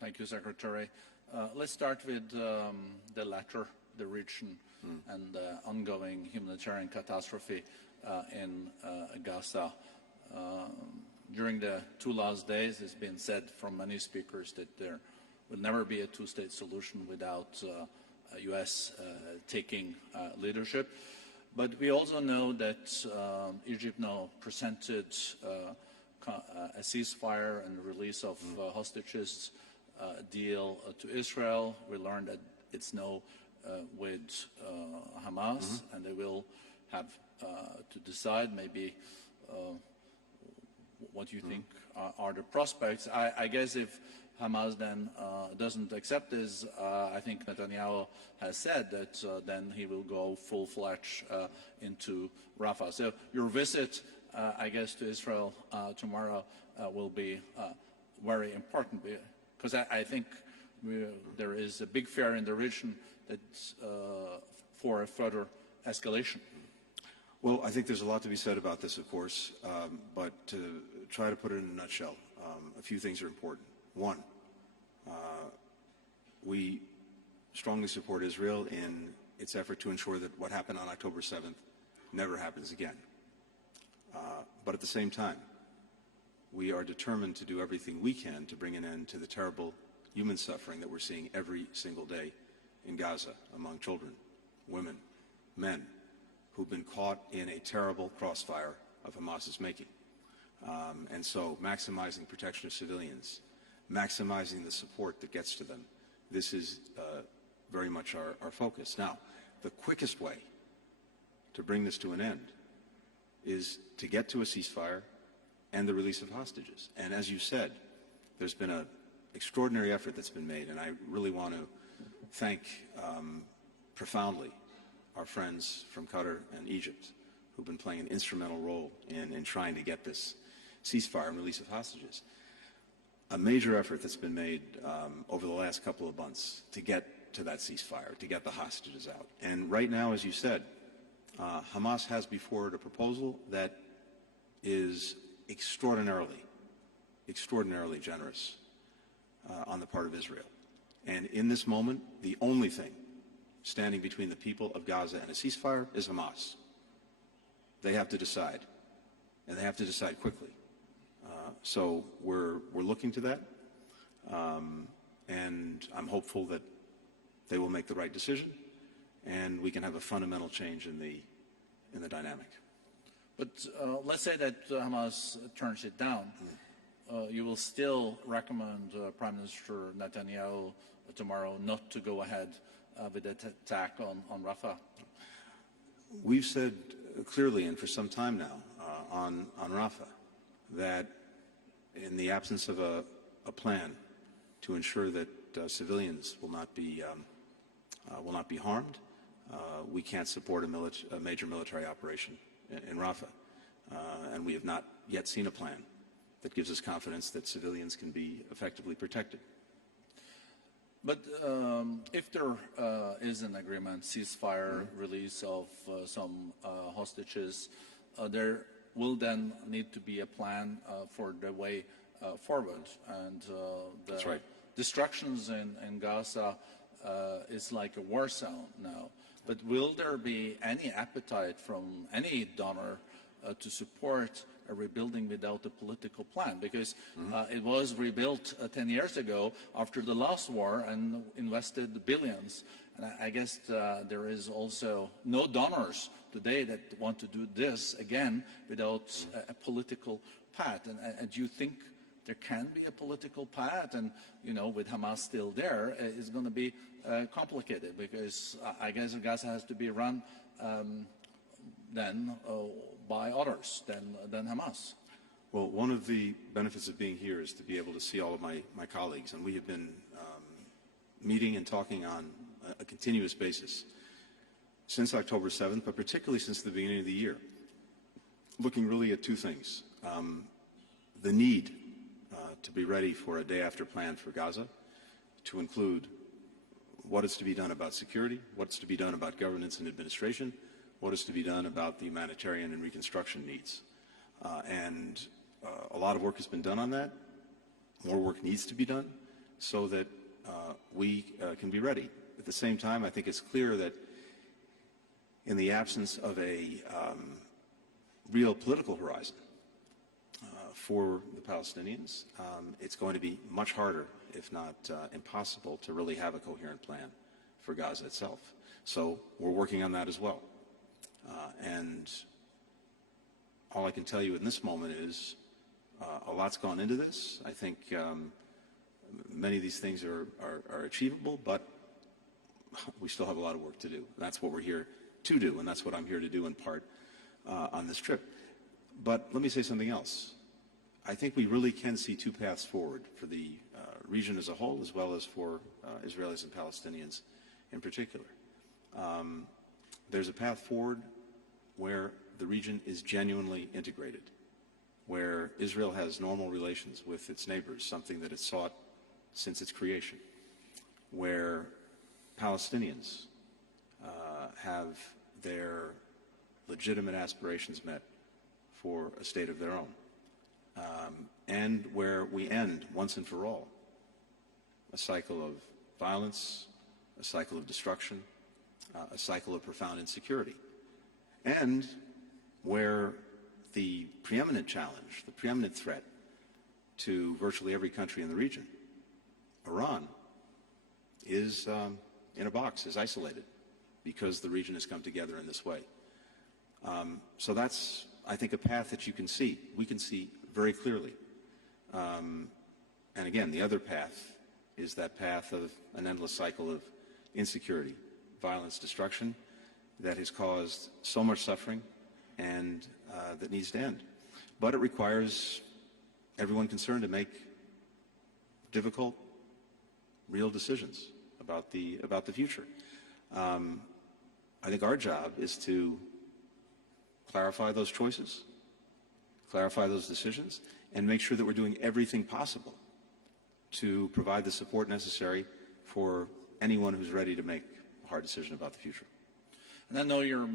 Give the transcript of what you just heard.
Thank you, Secretary. Let's start with the latter, the region and the ongoing humanitarian catastrophe in Gaza. During the 2 last days, it's been said from many speakers that there will never be a two-state solution without U.S. taking leadership. But we also know that Egypt now presented a ceasefire and release of hostages deal to Israel. We learned that it's now with Hamas, and they will have to decide maybe what you think are the prospects. I guess if Hamas then doesn't accept this, I think Netanyahu has said that then he will go full-fledged into Rafah. So your visit, I guess, to Israel tomorrow will be very important, because I think there is a big fear in the region that for a further escalation. Well, I think there's a lot to be said about this, of course, but to try to put it in a nutshell, a few things are important. One, we strongly support Israel in its effort to ensure that what happened on October 7th never happens again. But at the same time, we are determined to do everything we can to bring an end to the terrible human suffering that we're seeing every single day in Gaza among children, women, men, who've been caught in a terrible crossfire of Hamas's making. And so maximizing protection of civilians, maximizing the support that gets to them, this is very much our focus. Now, the quickest way to bring this to an end is to get to a ceasefire and the release of hostages. And as you said, there's been an extraordinary effort that's been made, and I really want to thank profoundly our friends from Qatar and Egypt who've been playing an instrumental role in trying to get this ceasefire and release of hostages. A major effort that's been made over the last couple of months to get to that ceasefire, to get the hostages out. And right now, as you said, Hamas has before it a proposal that is extraordinarily generous on the part of Israel. And in this moment, the only thing standing between the people of Gaza and a ceasefire is Hamas. They have to decide, and they have to decide quickly. So we're looking to that, and I'm hopeful that they will make the right decision, and we can have a fundamental change in the dynamic. But let's say that Hamas turns it down. You will still recommend Prime Minister Netanyahu tomorrow not to go ahead with the attack on Rafah? We've said clearly, and for some time now, on Rafah, that in the absence of a plan to ensure that civilians will not be harmed, we can't support a major military operation in Rafah, and we have not yet seen a plan that gives us confidence that civilians can be effectively protected. But if there is an agreement, ceasefire, release of some hostages, there will then need to be a plan for the way forward. And That's right. destructions in Gaza is like a war zone now. But will there be any appetite from any donor to support a rebuilding without a political plan? Because it was rebuilt 10 years ago after the last war and invested billions. And I guess there is also no donors today that want to do this again without a political path. And do you think there can be a political path? And, you know, with Hamas still there, it's going to be complicated, because I guess Gaza has to be run then by others than Hamas. Well, one of the benefits of being here is to be able to see all of my colleagues, and we have been meeting and talking on a continuous basis since October 7th, but particularly since the beginning of the year, looking really at two things. The need to be ready for a day-after plan for Gaza, to include what is to be done about security, what's to be done about governance and administration, what is to be done about the humanitarian and reconstruction needs. And a lot of work has been done on that. More work needs to be done. so that we can be ready. At the same time, I think it's clear that in the absence of a real political horizon for the Palestinians, it's going to be much harder, if not impossible, to really have a coherent plan for Gaza itself. So we're working on that as well. And all I can tell you in this moment is a lot's gone into this. I think many of these things are achievable, but we still have a lot of work to do. That's what we're here to do, and that's what I'm here to do in part on this trip. But let me say something else. I think we really can see two paths forward for the region as a whole, as well as for Israelis and Palestinians in particular. There's a path forward where the region is genuinely integrated, where Israel has normal relations with its neighbors, something that it's sought since its creation, where Palestinians have their legitimate aspirations met for a state of their own, and where we end, once and for all, a cycle of violence, a cycle of destruction, a cycle of profound insecurity, and where the preeminent challenge, the preeminent threat to virtually every country in the region, Iran, is in a box, is isolated, because the region has come together in this way. So that's, I think, a path that you can see. We can see very clearly. And again, the other path is that path of an endless cycle of insecurity, violence, destruction that has caused so much suffering and that needs to end. But it requires everyone concerned to make difficult, real decisions about the future. I think our job is to clarify those choices, clarify those decisions, and make sure that we're doing everything possible to provide the support necessary for anyone who's ready to make a hard decision about the future. And I know you're